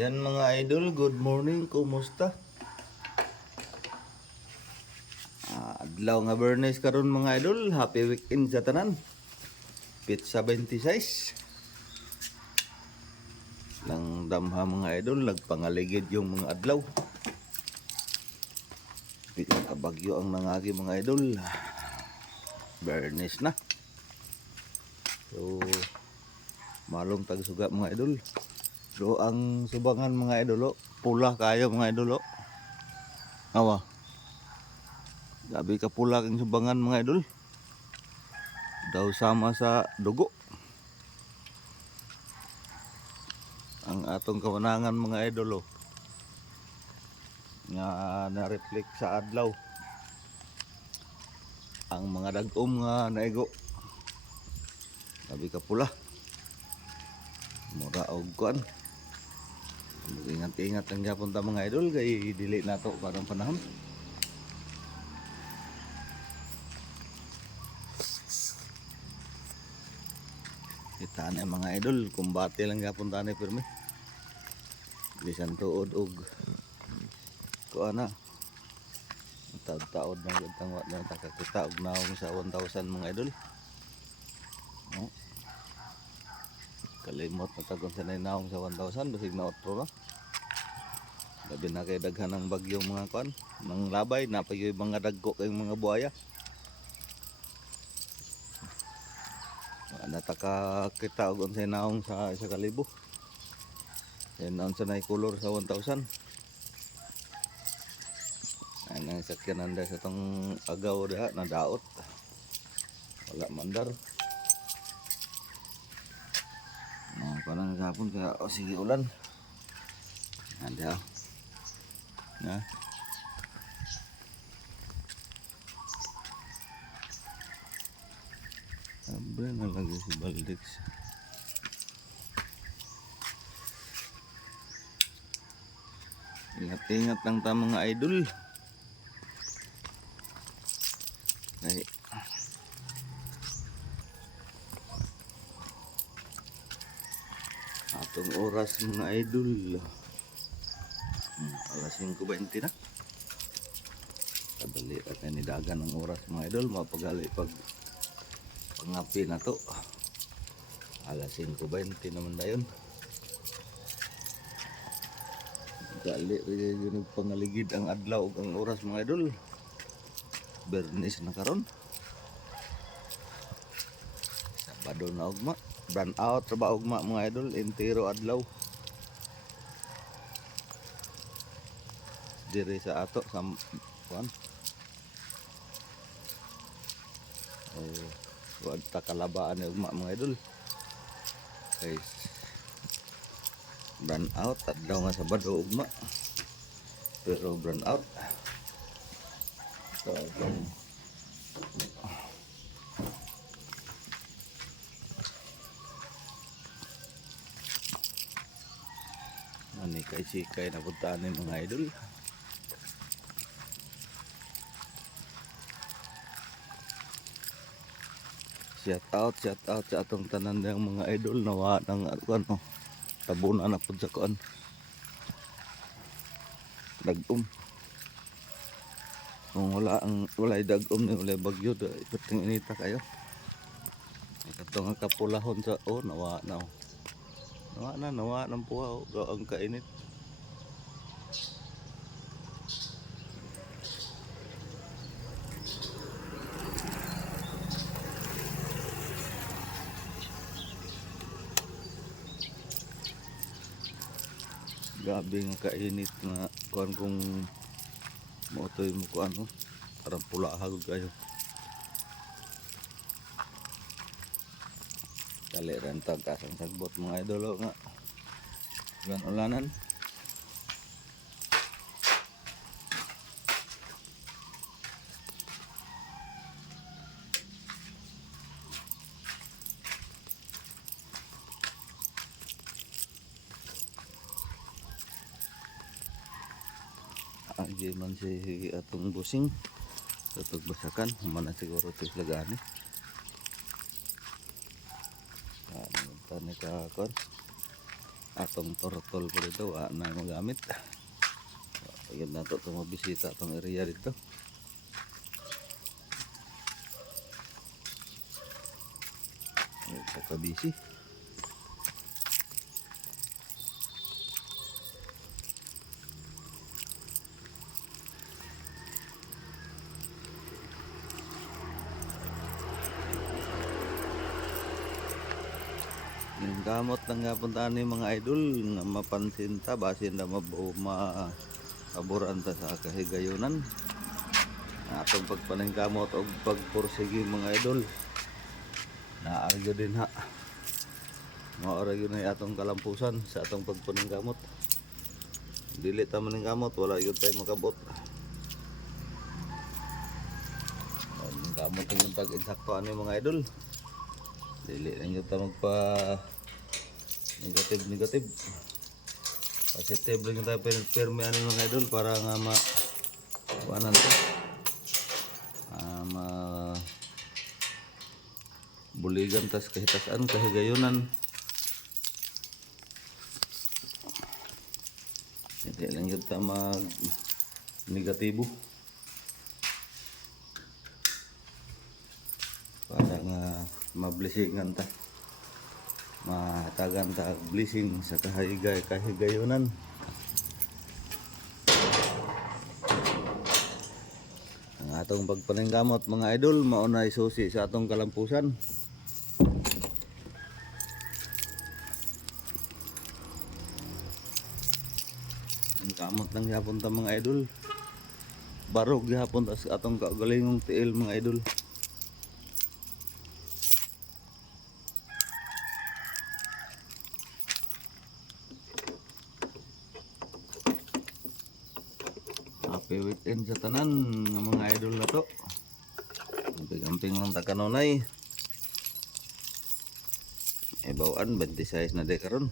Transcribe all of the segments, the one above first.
Yan mga idol, good morning, kumusta? Adlaw nga Bernes karon mga idol, happy weekend sa tanan. Pizza 26. Lang damha mga idol, nagpangaligid yung mga adlaw. Bagyo ang nangagi mga idol. Bernes na. So, malong tagsuga mga idol. So, ang subangan mga idol, pula kayo mga idol. Awa. Gabi ka pula kang subangan mga idol. Daw sama sa dugo. Ang atong kawanangan mga idol nga na-reflect sa adlaw. Ang mga dagom nga naigo. Gabi ka pula. Mura og kuan. Ingat-ingat lang gyapon ta mga idol kay dili nato parang panahon. Kita na mga idol, kumbate lang gyapon ta ni pirmi. Bisan tuod og kuan na. Taod-taod na gyud tangwa na takakita og naong sa 1,000 mga idol. No? Kalimot na tagon sa naong sa 1,000 basig na otro na. Labi na kay daghan ng bagyong mga kuan, ng labay, napayoy mga dagko kay mga buaya. Natakakita og unsay naong sa 1,000. Yan ang sanay color sa 1,000. Ay nang sakyanan da sa tong agaw diha na daot. Wala mandar. Parang gapon kaya sige ulan. Ada. Na. Abre na lagi si Baldex. Ingat-ingat lang ta mga idol. Ay. Atong oras mga idol. Alas 5:20 na. Kadali at nidagan ng oras mga idol. Mapagali pag pangapi na to. Alas 5:20 naman dayon. Gali rin yung pangaligid ang adlaw ug ang oras mga idol. Bernes na karon. Sabado na ugma. Brand out trabaho ugma mga idol, entero adlaw. Diri sa ato sa kuan. Wag ta kalabaan ni ugma mga idol. Guys. Brand out adlaw nga Sabado ugma. Pero brand out. So, ani kay sikay na puntaan ni mga idol. Shout out sa atong tanan ng mga idol nawa ng ano tabunan na pud sa kuan. Dagom. Kung wala dagom ni wala bagyo ipating inita kayo. Katong kapulahon sa nawa na. Nawa nang puwa ang kainit. Gabi nga kainit na kuan kung motoy mo kuan parang pula hagod kayo. Dali rin kasang sagbot mga idol nga. Ulanan. Agi man si atong busing sa pagbasakan humana siguro ito lagani. Tani ka kon atong turtle po dito na magamit. Ayun na ito mabisita itong area dito. Pagkabisi. Yung gamot ng puntaan ni mga idol nga mapansin ta basin na maburan ta sa kahigayunan atong pagpaningkamot o pagpursige mga idol naaryo din ha maaryo na atong kalampusan sa atong pagpaningkamot. Dili ta maningkamot wala yun tayo makabot. Ang gamot ng pag-insaktoan ni mga idol dili lang yun ta magpa negative positive lang tayo perme ano mga idol para nga kuanan to buligan tas kahitasan kahigayunan. Hindi lang yun ta mag negatibo para nga mablessingan ta matagan ta blessing sa kahigayunan. Ang atong pagpaningkamot mga idol mauna isusi sa atong kalampusan. Ang kamot ng yapon ta mga idol barog yapon ta sa atong kagalingong tiil mga idol. Happy weekend sa tanan ng mga idol na to. Amping-amping lang ta kanunay. Ibawaan 26 na de karon.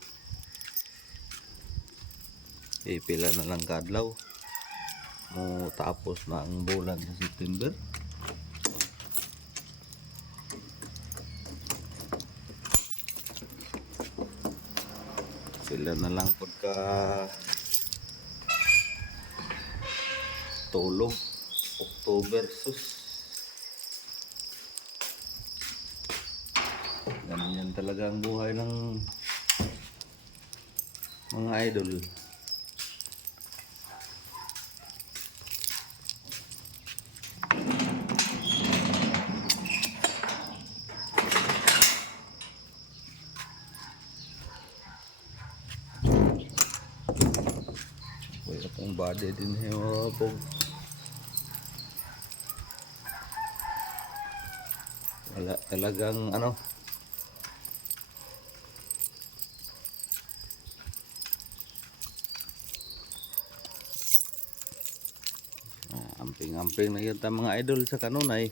Pila na lang kadlaw. Mo tapos na ang bulan sa September. Pila na lang pagka tulog October sus. Ganyan talaga ang buhay ng mga idol. Wala pong body din po. Wala talagang ano amping-amping na yun ta mga idol sa kanunay.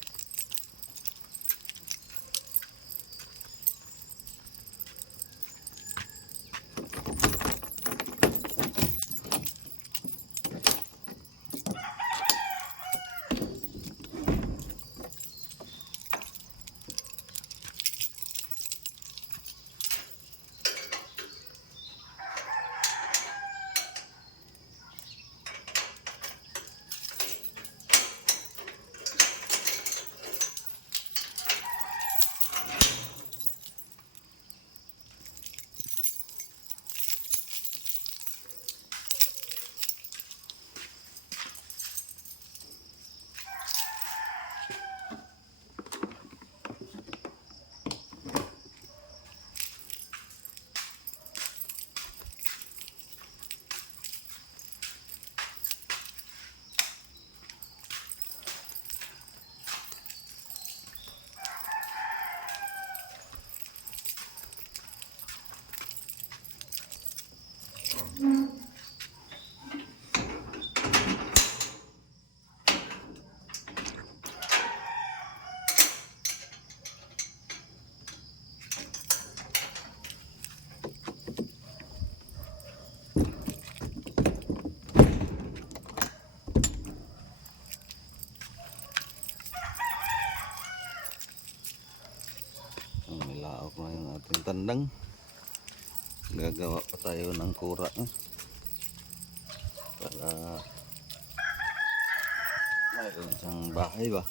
Nilaok na yung ating tandang Gagawa pa tayo ng kura para mayroon isang bahay ba.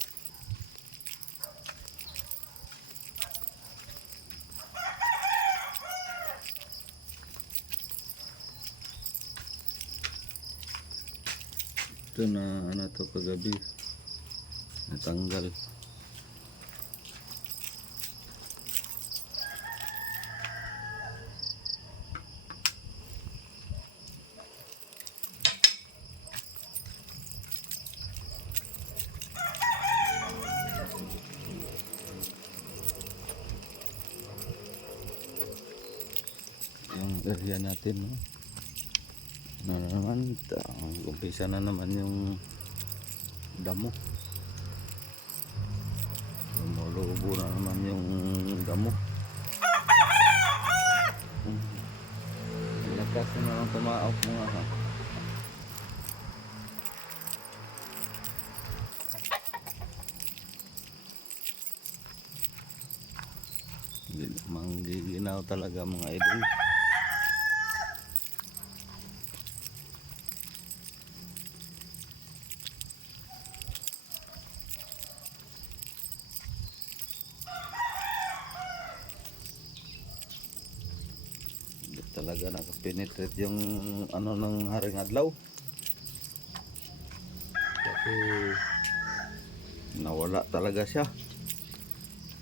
Ito na ano to kagabi natanggal. Yung area natin, no? Ano na naman, umpisa na naman yung damo. Lumulubo na naman yung damo. Lakas na naman tumaok mga ha. Manggiginaw talaga mga idol. Talaga nakapenetrate yung ano ng haring adlaw kasi nawala talaga siya,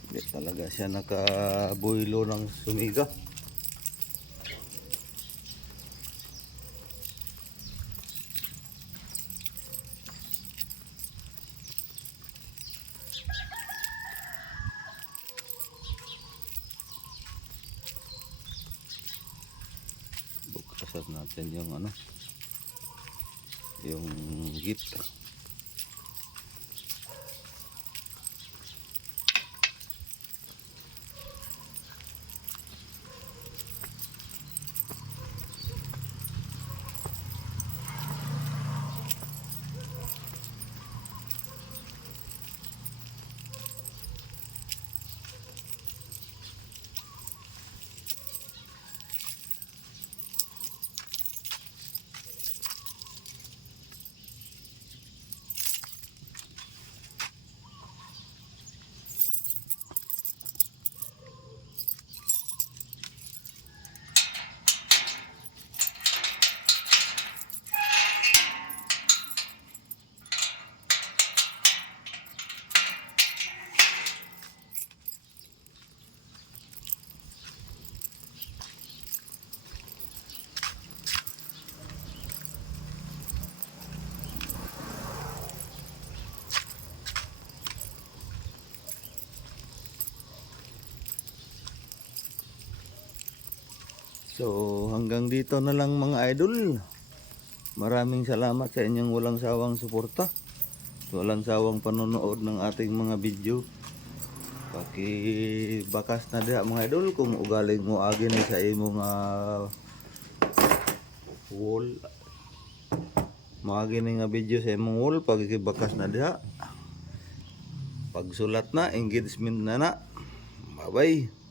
hindi talaga siya nakabuhilo ng sumiga. Bukasan natin yung ano, yung gate. So hanggang dito na lang mga idol. Maraming salamat sa inyong walang sawang suporta, walang sawang panonood ng ating mga video. Pakibakas na diha mga idol kung ugaling mo agi na sa imong wall. Maagi na nga video sa imong wall, pakibakas na diha. Pagsulat na, engagement na na. Bye bye.